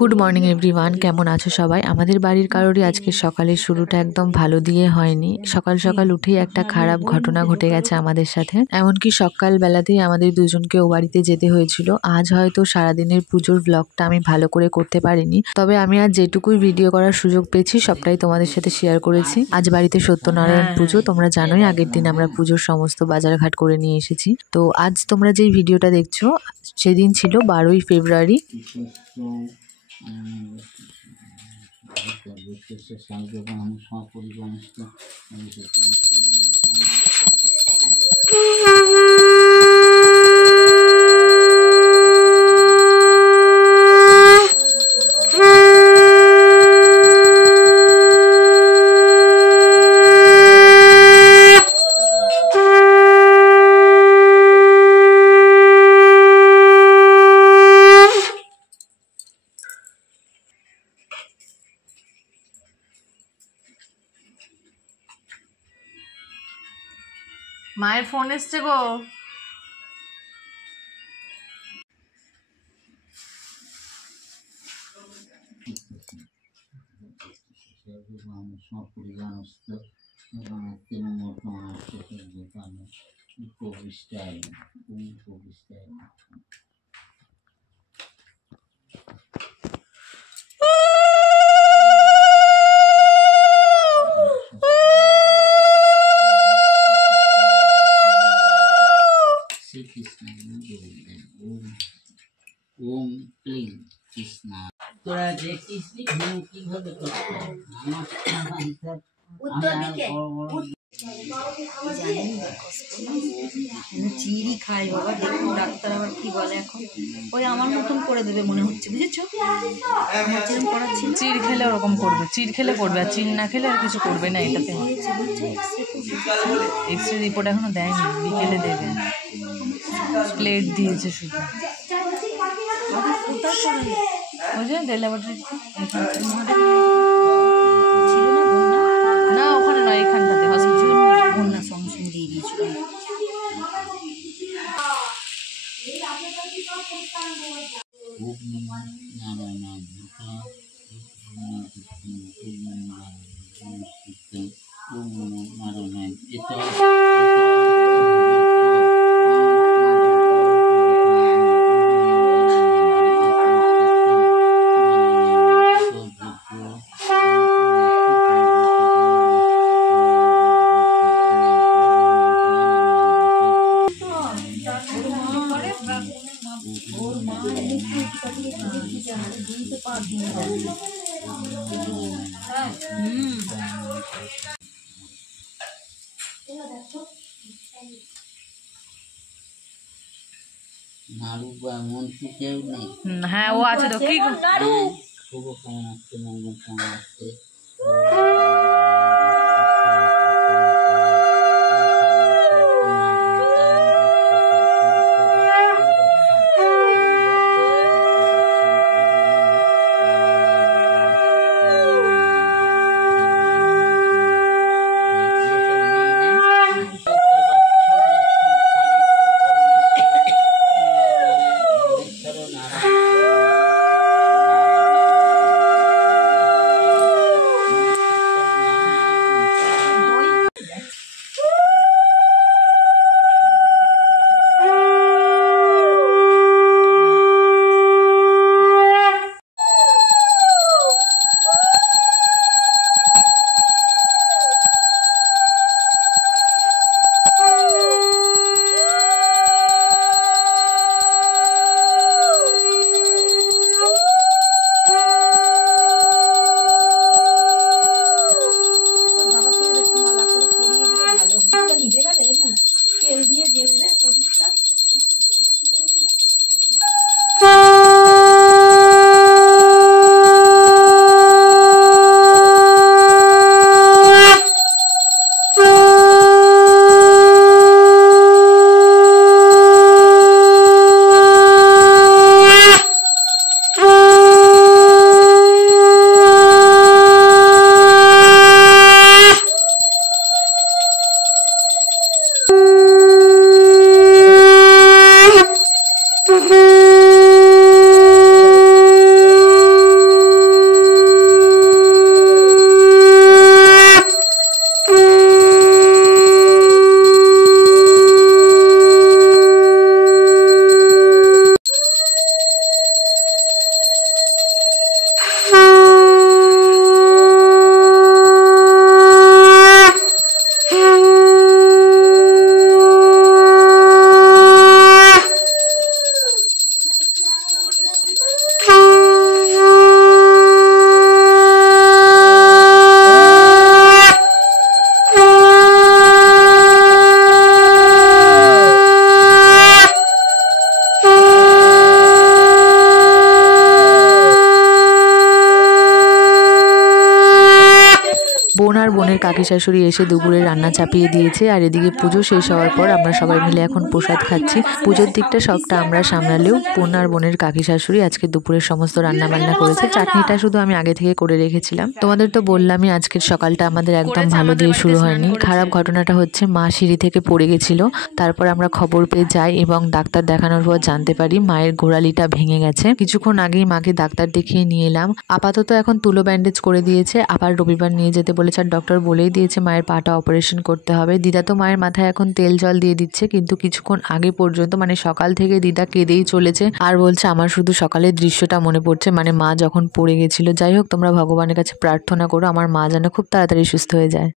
Good morning everyone, কেমন আছো সবাই? আমাদের বাড়ির কারোরই আজকে সকালের শুরুটা একদম ভালো দিয়ে হয়নি। সকাল সকাল উঠেই একটা খারাপ ঘটনা ঘটে গেছে আমাদের সাথে। এমনকি সকালবেলাতেই আমাদের দুজনকে ও বাড়িতে যেতে হয়েছিল। আজ হয়তো সারাদিনের পুজোর ব্লগটা আমি ভালো করে করতে পারিনি, তবে আমি আজ যেটুকুই ভিডিও করার সুযোগ পেয়েছি সবটাই তোমাদের সাথে শেয়ার করেছি। আজ বাড়িতে সত্যনারায়ণ পুজো, তোমরা জানোই আগের দিন আমরা পুজোর সমস্ত বাজারঘাট করে নিয়ে এসেছি। তো আজ তোমরা যেই ভিডিওটা দেখছো সেদিন ছিল 12ই ফেব্রুয়ারি। মায়ের ফোন এসছে গো। তোরা দেখছিস কিভাবে চিড়ি খাই বাবা, দেখুন ডাক্তার আবার কি বলে এখন। ওই আমার মতন করে দেবে মনে হচ্ছে, বুঝেছো? আমার যেরকম করাচ্ছি, চিড় খেলে ওরকম করবে, চিড় খেলে করবে, আর চিড় না খেলে আর কিছু করবে না। এটাতে এক্সরে রিপোর্ট এখনো দেয়নি, বিকেলে দেবে। প্লেট দিয়েছে শুধু, বুঝলে ল্যাবরেটরি না, ওখানে নয়, এখানটাতে হসপিটাল বন্যার সঙ্গে সঙ্গে দিয়ে দিয়েছিল। হ্যাঁ, ও আছে তো। কি কাকি শাশুড়ি এসে দুপুরে রান্না চাপিয়ে দিয়েছে, আর এদিকে পুজো শেষ হওয়ার পর আমরা সবাই মিলে এখন প্রসাদ খাচ্ছি। পুজোর দিকটা সবটা আমরা সামলালেও বোন আর বোনের কাকি শাশুড়ি আজকে দুপুরের সমস্ত রান্না বান্না করেছে। চাটনিটা শুধু আমি আগে থেকে করে রেখেছিলাম। তোমাদের তো বললামই আজকের সকালটা আমাদের একদম ভালো দিয়ে শুরু হয়নি। খারাপ ঘটনাটা হচ্ছে মা সিঁড়ি থেকে পড়ে গেছিল, তারপর আমরা খবর পেয়ে যাই এবং ডাক্তার দেখানোর পর জানতে পারি মায়ের গোড়ালিটা ভেঙে গেছে। কিছুক্ষণ আগেই মাকে ডাক্তার দেখিয়ে নিয়ে এলাম। আপাতত এখন তুলো ব্যান্ডেজ করে দিয়েছে, আবার রবিবার নিয়ে যেতে বলেছে। আর ডক্টর বলেই দিয়েছে মায়ের পাটা অপারেশন করতে হবে। দিদা তো মায়ের মাথায় এখন তেল জল দিয়ে দিচ্ছে, কিন্তু কিছুক্ষণ আগে পর্যন্ত মানে সকাল থেকে দিদা কেঁদেই চলেছে আর বলছে আমার শুধু সকালের দৃশ্যটা মনে পড়ছে, মানে মা যখন পড়ে গেছিল। যাই হোক, তোমরা ভগবানের কাছে প্রার্থনা করো আমার মা যেন খুব তাড়াতাড়ি সুস্থ হয়ে যায়।